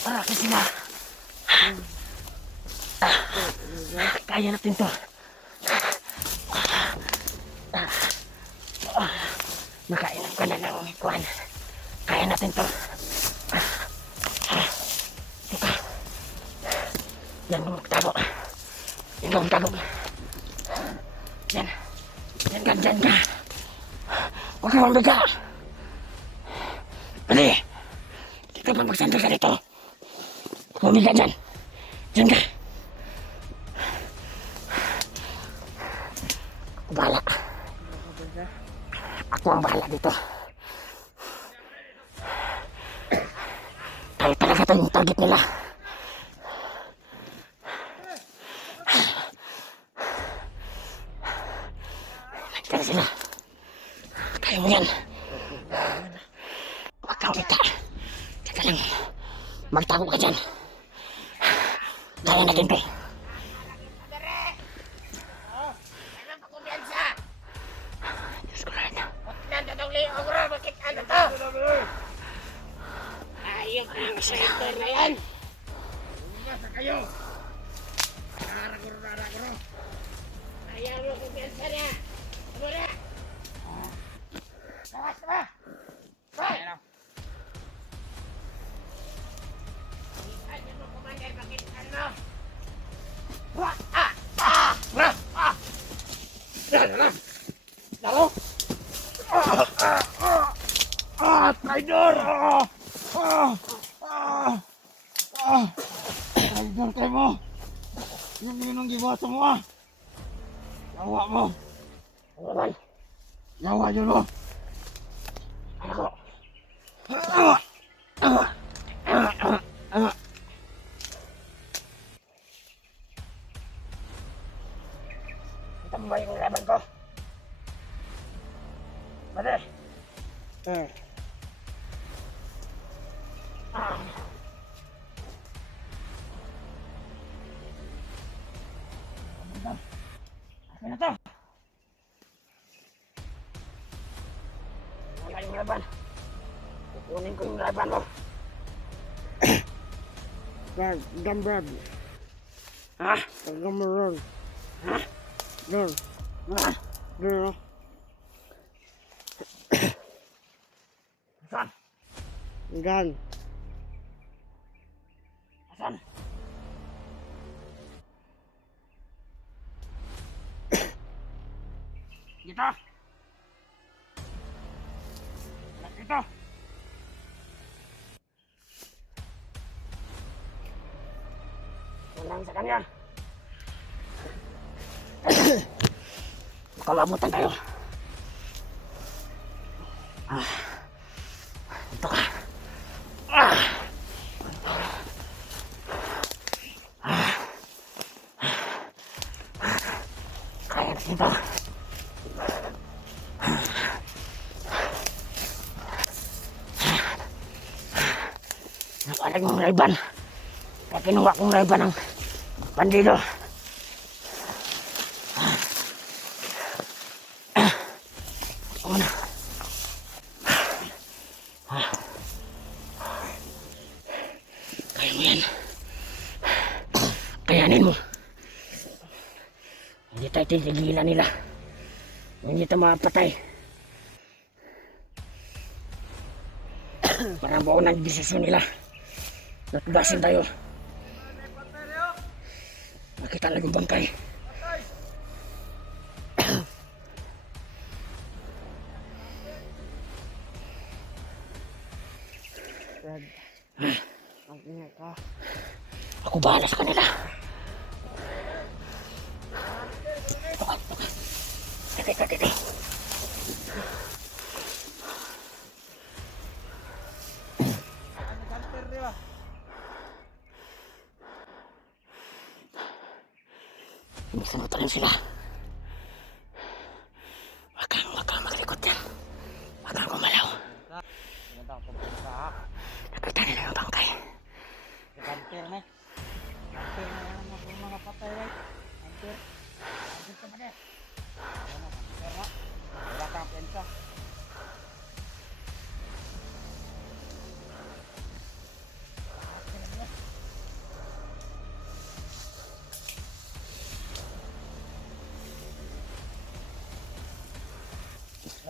Marami sila. Kaya natin to. Makainom ka na ng ikuan. Kaya natin to. Teka. Yan mo magtago. Yan mo magtago. Yan. Yan ka, dyan ka. Huwag kang mabiga. Pwede. Hindi ka pa magsandal ka dito. Mabiga dyan. Dyan ka. Bahala. Ako ang bahala dito. Tayo talaga ito yung target nila. Nagtara sila. Kaya mo yan. Huwag kang kita. Teka lang. Magtago ka dyan. Kaya natin ito. Diyos ko lang. Bakit ano to? Ayok ang center na yan. Umasa kayo. Naraguro. Ayaw mo kumpiyansa na. Ano na? Tawas ba? Hoy! Ano mo kumander? Bakit ano? Lalo? Traidor! Traidor kayo mo! Yan yun ang giboto mo ah! Yawa mo! Laban. Yawa yun mo! Ako. Kita mo ba yung laban ko? Pwede. Akin na to. Wala yung laban. Kukunin ko yung laban mo. Brad, done Brad. Ha? Come around. Ha? There, Ha? there. Saan? Gun. Saan? Dito. Dito. Walang sa kanya. Kalamutan tayo. Dito ka. Kaya natin ito. Napalag mong rayban. Kaya kinuha kong rayban ng bandido. Ako na. Kaya mo yan. Kayanin mo. Hindi tayo titigilan nila. Hindi tayo mapatay. Parang buo ng desisyon nila. Natudasin tayo. Nakita na yung bangkay. Brad. Ang ingay ka. Ako bahala sa kanila. Teka. Sunod rin sila. Huwag kang maglikod yan. Huwag kang gumalaw. Nakita nila yung bangkay. Kanter na. Kanter na yung mga patay. Kanter. Kanter ka ba niya? Kanter na. Wala kang pensa.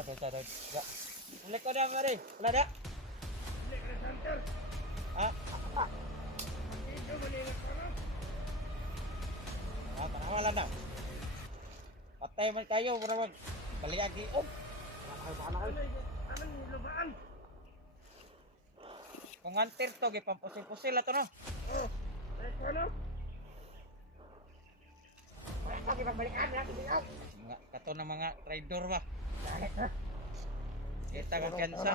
Satu, satu. Ya. Ulit ko na, Mari. Wala na. Ah, panawalan na. Patay man kayo, bro. Balian di. Oh. Kung hunter to, gipampusil-pusil ato no. Mga kato ng mga traidor ba? Kita ka kansa.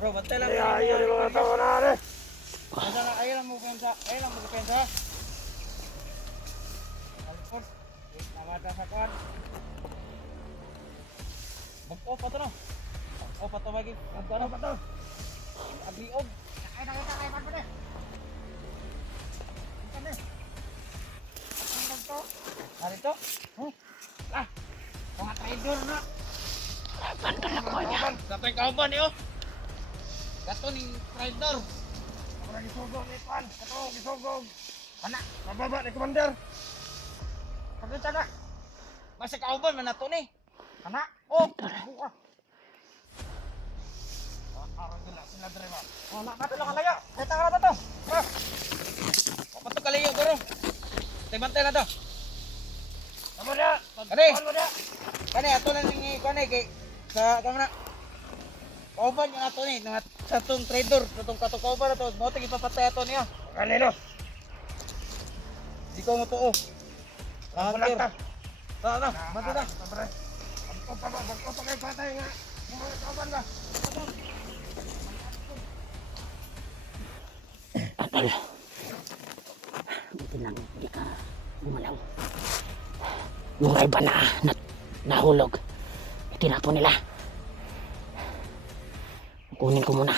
Bro, bantay lang. Ayaw di mga tao na rin. Asa lang, ayaw lang mo kansa. Ayaw lang mo kansa. Alpon. Namada sa kuan. Mag-off pa to no. Mag-off pa to lagi. Mag-off pa to. Agliog. Ay, nakita kayo man mo na. Ikan na. Ito. Ano ito? Ah! Mga traidor na. Bandol ako niya. Gato yung kauban niyo. Gato ni traidor. Ako na gisugog ni Pan. Ito, gisugog. Ana, Mababa ni Commander. pagkita na. Masa kauban man nato ni. Ana, oh. Araw nila sila dre ba. Oh, nato lang kalayo. Kita ka na to. Ah. Pato kalayo bro. Tibantay na to. Tama na. Kani. Tama na. Kani ato na ni kani kay sa kamera. Kauban yung ato ni sa tong trader, sa tong kauban ato, mo tigi papatay ato niya. Kanino? Di ko mo tuo. Bulat ta. Na, mati na. Pre. Bagko pa kay patay nga. Mga kaban ka. Bandol. Buti lang, hindi ka gumalaw. Yung iba na nahulog, itinapon nila. Kunin ko muna.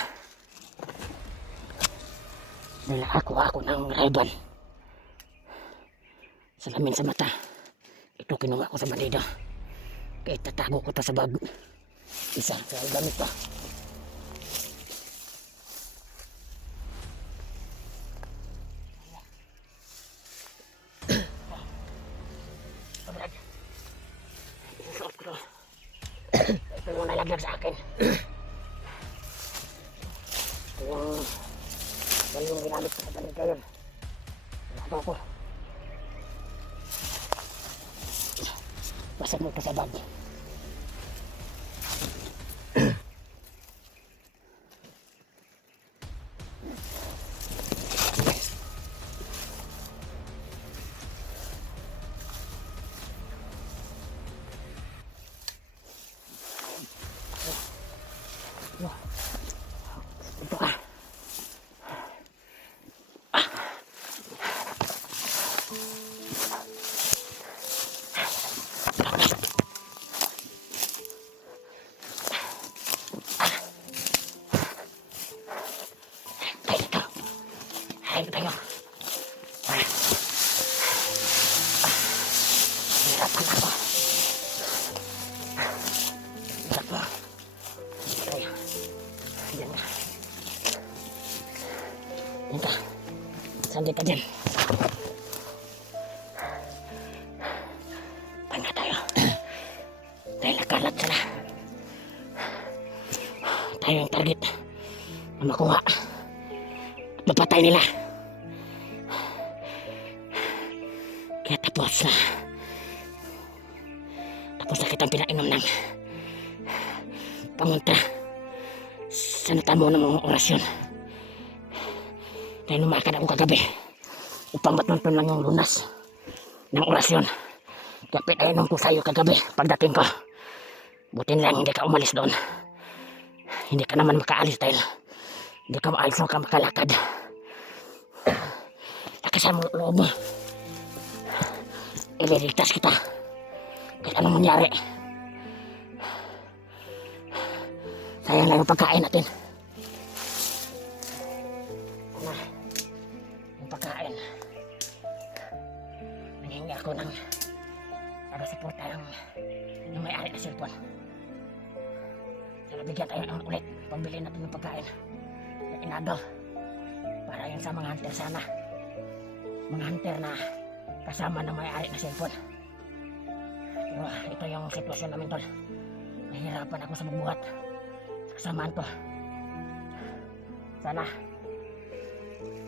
Dahil ako ng Ray-Ban. Salamin sa mata. Ito kinuha ko sa bandida. Kaya tatago ko to sa bag. Isa sa gamit pa. Isuot ko to. Ito yung nalaglag sa akin. Yung ginamit ko sa bandida yun. Nato ko. Basag mo ito sa bag. Ito ka. Tayo tayo. Hirapan ako. Hirap mo. Tayo. Yan na. Yan ka. Sandi ka dyan. Tanga tayo. Dahil nakalat sila. Tayo yung target na makuha. At mapatay nila. Kaya tapos na kitang pinainom ng pamunta sa natamo ng mga orasyon. Dahil lumakad ako kagabi upang matuntun lang yung lunas ng orasyon. Kaya pinainom ko sa'yo kagabi pagdating ko. Buti lang hindi ka umalis doon. Hindi ka naman makaalis dahil hindi ka maalis ka makalakad. Lakasan mo loob mo. Ililigtas kita. Kahit anong mangyari. Sayang lang yung pagkain natin. Yung pagkain. Nangingi ako ng taga-suporta ng may-ari na cellphone. Sana bigyan tayo ng ulit. Pambili natin ng pagkain. Ng inagaw. Para yun sa mga hunter sana. Mga hunter na kasama ng may-ari na cellphone. Pero ito yung sitwasyon namin, tol. Nahihirapan ako sa magbuhat. Sa kasamaan ko. Sana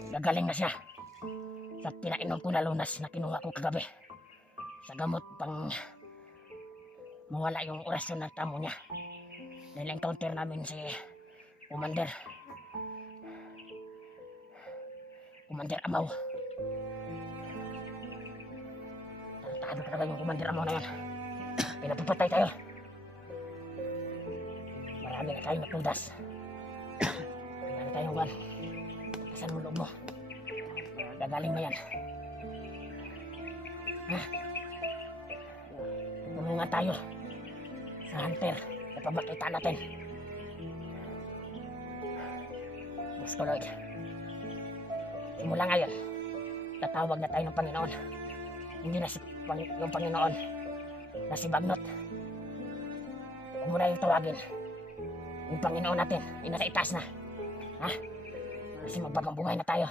gagaling na siya sa pinainom ko na lunas na kinuha ko kagabi. Sa gamot pang mawala yung orasyon ng tamo niya. Dahil encounter namin si Commander Amaw. Tarantado talaga yung Commander Amaw na yan. Pinapapatay tayo. Marami na tayong natudas. Marami tayong one. Kasan mo loob mo. Gagaling mo yan. Ha? Tulungan tayo sa hunter na pabakita natin. Diyos ko, Lord. Simula ngayon, tatawag na tayo ng Panginoon. Hindi na yung Panginoon na si Bagnot. Huwag mo na yung tawagin. Yung Panginoon natin, yung nasa itaas na. Ha? Kasi magbagong buhay na tayo.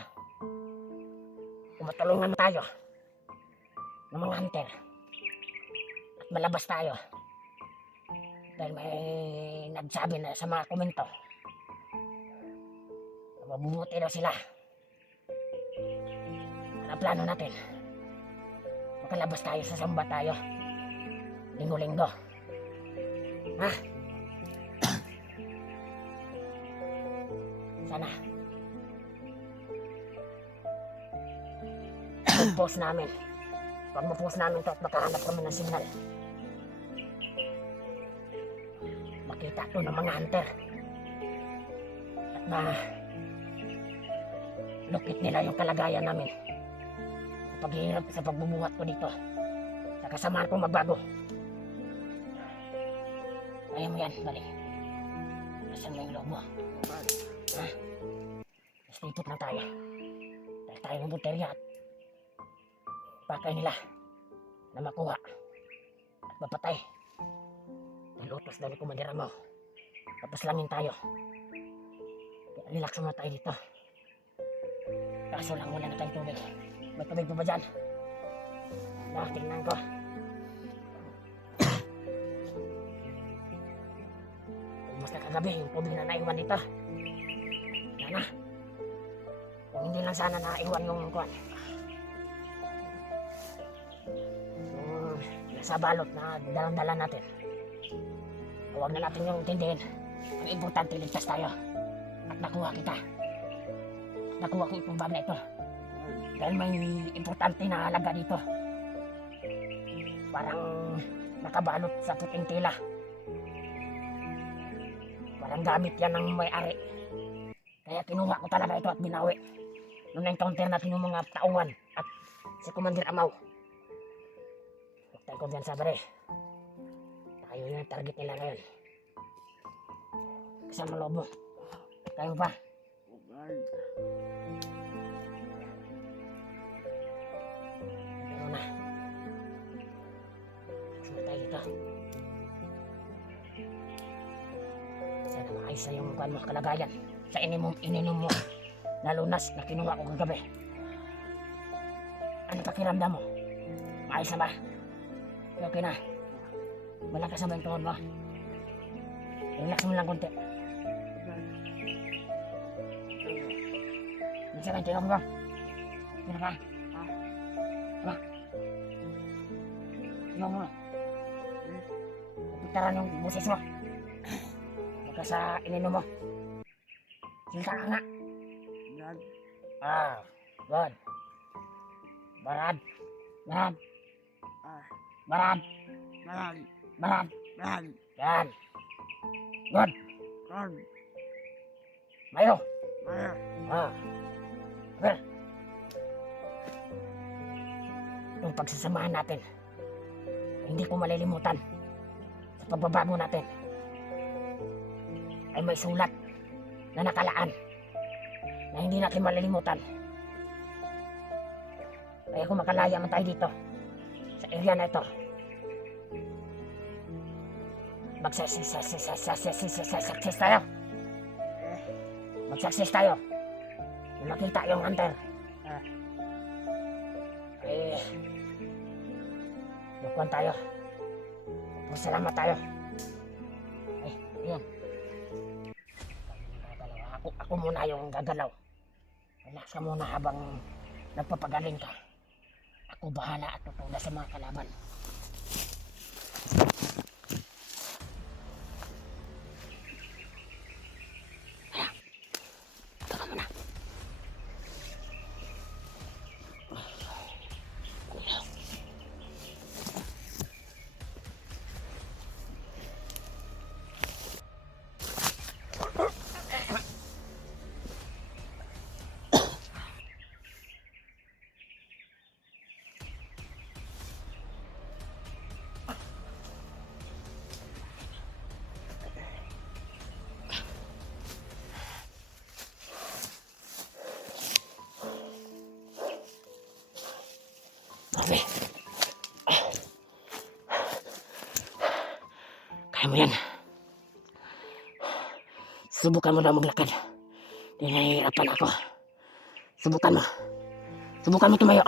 Kumatulungan mo tayo ng mga hunter. At malabas tayo. Dahil may nagsabi na sa mga komento. Mabubuti daw sila. Ano plano natin? Makalabas tayo sa samba tayo. Linggo-linggo. Ha? Sana. Mag-post namin. Pag ma-post namin to at makahanap kami ng signal. Makita to ng mga hunter. At lukit nila yung kalagayan namin. Sa paghihirap sa pagbubuhat ko dito. Sa kasamaan ko magbago. Kaya mo yan, bali. Nasaan mo yung loob mo? Ha? Stipot lang tayo. Dahil tayo ng bunterya at pakay nila na makuha at mapatay. Dahil utos daw ni Commander Amaw. Tapos langin tayo. Kaya relax muna tayo dito. Kaso lang wala na tayong tubig. May tubig pa ba dyan? Tingnan ko. Ubus na kagabi yung tubig na naiwan dito. Sana. Kung hindi lang sana naiwan yung kuwan. Nasa balot na dalang-dala natin. Huwag na natin yung tindihin. Ang importante, ligtas tayo. At nakuha kita. Nakuha ko itong bag na ito. Dahil may importante na halaga dito. Parang nakabalot sa puting tela. Parang gamit yan ng may-ari. Kaya kinuha ko talaga ito at binawi. Nung na-encounter natin yung mga tauhan at si Commander Amaw. Huwag tayo kumpiyansa ba rin. Tayo yung target nila ngayon. Kasama loob mo. Kaya mo pa? Pero na. Kasama tayo dito. Sana maayos na yung kuhan mo kalagayan. Sa ininom mo na lunas na kinuha ko kagabi. Ano pakiramdam mo? Maayos na ba? Okay na. Wala ka sa ba yung tuhod mo? Relax mo lang konti. Bisa kan cakap bang? Bisa kan? Apa? Yang mana? Putaran yung busis mo. Maka sa ininom mo. Silta ka nga. Good. Barad. Barad. Barad. Barad. Yan. Good. Mayo. Okay. Yung pagsasamahan natin, hindi ko malilimutan sa pagbabago natin ay may sulat na nakalaan na hindi natin malilimutan. Kaya kung makalaya man tayo dito sa area na ito, mag-success tayo. Mag-success tayo. Na makita yung hunter. Magkuhan tayo. Salamat tayo. Ay, yun. Ako muna yung gagalaw. Relax ka muna habang nagpapagaling ka. Ako bahala at tutula sa mga kalaban. Kaya, ito ka muna. Okay. Kaya mo yan. Subukan mo lang maglakad. Nahihirapan ako. Subukan mo. Subukan mo tumayo.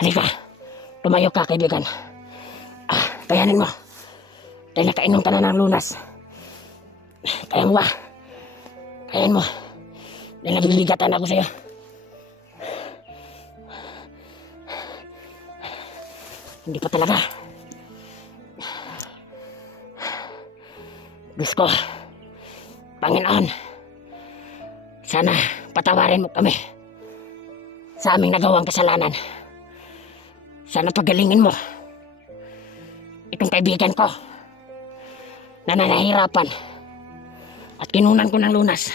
Halika. Tumayo ka, kaibigan. Kayanin mo. Dahil nakainom ka na ng lunas. Kaya mo ba? Kayanin mo. Dahil nabibigatan ako sa'yo. Hindi pa talaga. Diyos ko, Panginoon, sana patawarin mo kami sa aming nagawang kasalanan. Sana pagalingin mo itong kaibigan ko na nanahirapan at kinunan ko ng lunas.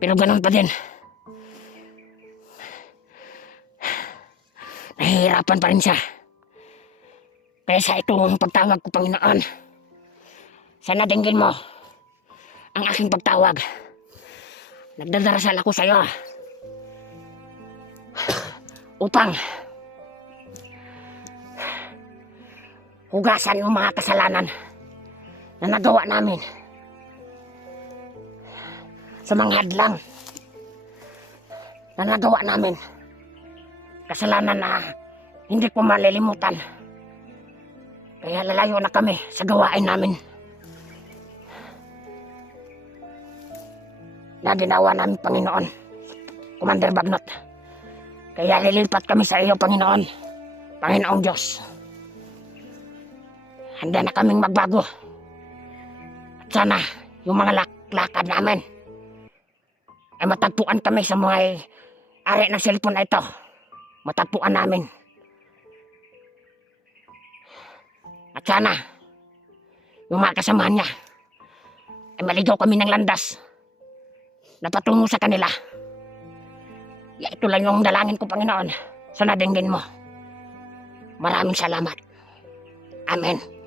Pero ganun pa din. Nahihirapan pa rin siya. Kaya sa itong pagtawag ko, Panginoon, sana dinggin mo ang aking pagtawag. Nagdadarasal ako sa iyo upang hugasan yung mga kasalanan na nagawa namin sa mga hadlang na nagawa namin. Kasalanan na hindi ko malilimutan. Kaya lalayo na kami sa gawain namin na ginawa namin, Panginoon, Commander Bagnot. Kaya lilipat kami sa iyo, Panginoon, Panginoong Diyos. Handa na kaming magbago. At sana yung mga lakad namin ay matagpuan kami sa mga ari ng cellphone na ito. Matagpuan namin. At sana yung mga kasamahan niya ay maligaw kami ng landas na patungo sa kanila. Ito lang yung dalangin ko, Panginoon. Sana dinggin mo. Maraming salamat. Amen.